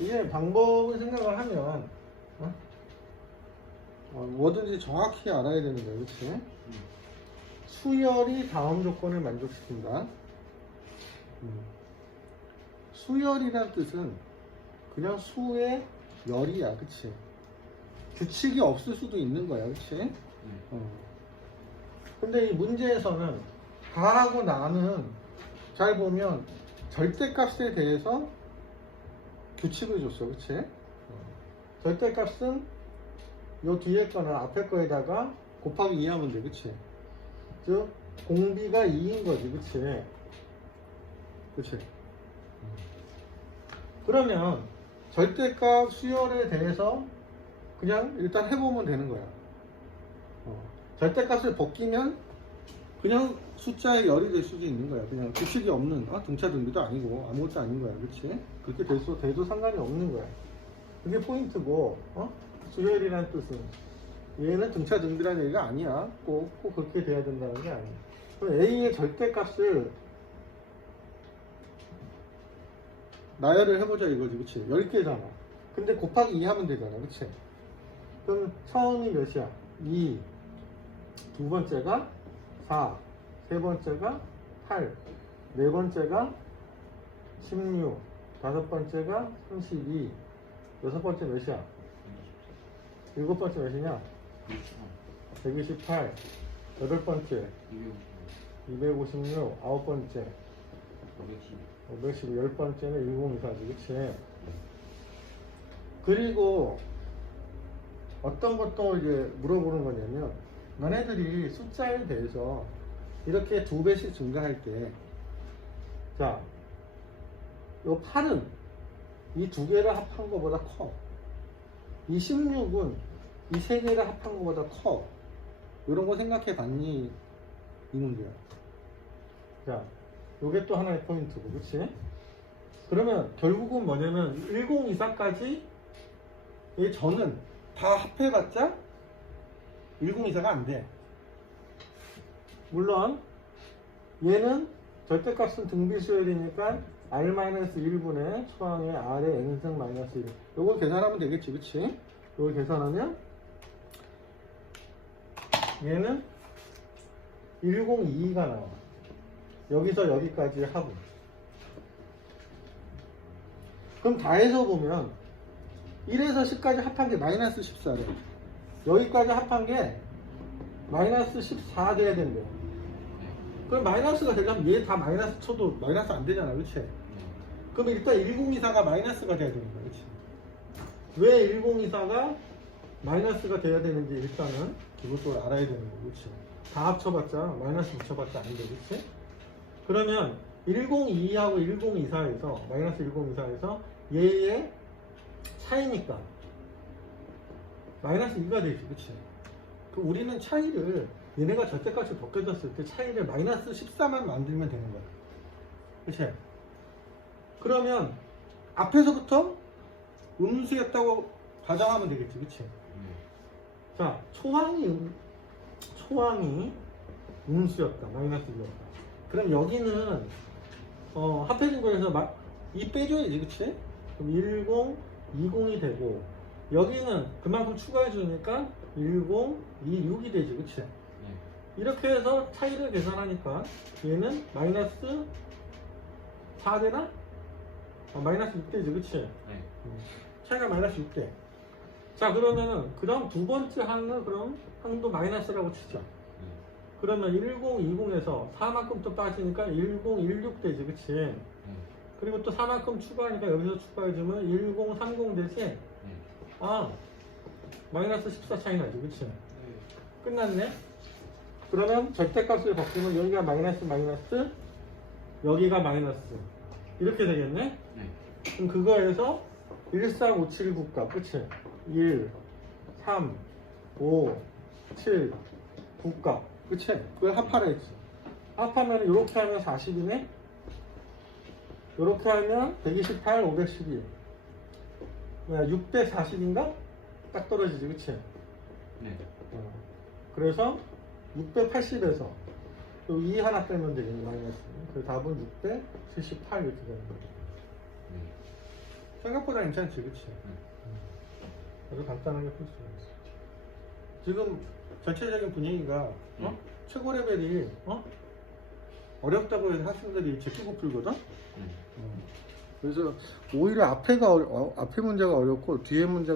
이게 방법을 생각을 하면 어? 어, 뭐든지 정확히 알아야 되는 거야, 그렇지? 수열이 다음 조건을 만족시킨다. 음. 수열이란 뜻은 그냥 수의 열이야, 그치? 규칙이 없을 수도 있는 거야, 그치? 어. 근데 이 문제에서는 다하고 나는 잘 보면 절대값에 대해서 규칙을 줬어, 그치? 절대값은 요 뒤에 거나 앞에 거에다가 곱하기 2 하면 돼, 그치? 즉, 공비가 2인 거지, 그치? 그치? 그러면 절대값 수열에 대해서 그냥 일단 해보면 되는 거야. 어, 절대값을 벗기면 그냥 숫자의 열이 될 수도 있는 거야. 그냥 규칙이 없는 아, 등차 등비도 아니고 아무것도 아닌 거야. 그렇지? 그렇게 돼서 돼도 상관이 없는 거야. 그게 포인트고 어? 수열이라는 뜻은 얘는 등차 등비라는 얘기가 아니야. 꼭, 꼭 그렇게 돼야 된다는 게 아니야. 그럼 A의 절대값을 나열을 해보자 이거지, 그치? 10개잖아. 근데 곱하기 2 하면 되잖아, 그치? 그럼 처음이 몇이야? 2. 두 번째가 4. 세 번째가 8. 네 번째가 16. 다섯 번째가 32. 여섯 번째 몇이야? 일곱 번째 몇이냐? 128. 여덟 번째 256. 아홉 번째 510. 열 번째는 1024지, 그치? 그리고 어떤 것도 이제 물어보는 거냐면 너네들이 숫자에 대해서 이렇게 두 배씩 증가할 때 자, 요 8은 이 두 개를 합한 것보다 커. 이 16은 이 세 개를 합한 것보다 커. 이런 거 생각해 봤니? 이 문제야. 자, 요게 또 하나의 포인트고, 그치? 그러면 결국은 뭐냐면 1024까지 이 저는 다 합해봤자 1024가 안 돼. 물론 얘는 절대값은 등비수열이니까 R-1분의 수항의 R의 N승 마이너스 1. 요걸 계산하면 되겠지, 그치? 요걸 계산하면 얘는 1022가 나와. 여기서 여기까지 합은. 그럼 다 해서 보면 1에서 10까지 합한 게 마이너스 14래. 여기까지 합한 게 마이너스 14 돼야 된대요. 그럼 마이너스가 되려면 얘 다 마이너스 쳐도 마이너스 안 되잖아, 그치? 그럼 일단 1024가 마이너스가 돼야 되는 거야, 그치? 왜 1024가 마이너스가 돼야 되는지 일단은 이것도 알아야 되는 거, 그치? 다 합쳐봤자, 마이너스 붙여봤자 아닌데, 그치? 그러면 102하고 1024에서, 마이너스 1024에서 얘의 차이니까 마이너스 2가 되지, 그치? 그 우리는 차이를 얘네가 절대값이 벗겨졌을 때 차이를 마이너스 14만 만들면 되는 거야. 그치? 그러면 앞에서부터 음수였다고 가정하면 되겠지, 그치? 자, 초항이 음- 초항이 음수였다, 마이너스 2였다. 그럼 여기는 어, 합해진 거에서 마, 2 빼줘야지, 그치? 그럼 10, 20이 되고 여기는 그만큼 추가해 주니까 10, 2, 6이 되지, 그치? 이렇게 해서 차이를 계산하니까 얘는 마이너스 4 되나? 아, 마이너스 6 되지, 그치? 음, 차이가 마이너스 6대. 자, 그러면은, 그 다음 두 번째 항은 그럼 항도 마이너스라고 치죠. 그러면 1020에서 4만큼 또 빠지니까 1016 되지, 그치? 그리고 또 4만큼 추가하니까 여기서 추가해주면 1030 되지? 아, 마이너스 14 차이 나지, 그치? 끝났네? 그러면 절대값을 바꾸면 여기가 마이너스 마이너스, 여기가 마이너스. 이렇게 되겠네? 그럼 그거에서 14579 값, 그치? 1, 3, 5, 7, 9 값, 그치? 그걸 합하라 했지. 합하면 이렇게 하면 40이네? 이렇게 하면 128, 512. 6대 40인가? 딱 떨어지지 그치? 네. 어. 그래서 680에서 이 하나 빼면 되겠네 마이너스 그 답은 6대 78 이렇게 되는 거죠 네. 생각보다 괜찮지 그치? 네. 음. 아주 네. 간단하게 풀 수가 있어 지금 전체적인 분위기가 어? 네. 최고 레벨이 어? 어렵다고 해서 학생들이 제끼고 풀거든? 네. 어. 그래서 오히려 앞에가 어려, 어, 앞에 문제가 어렵고 뒤에 문제가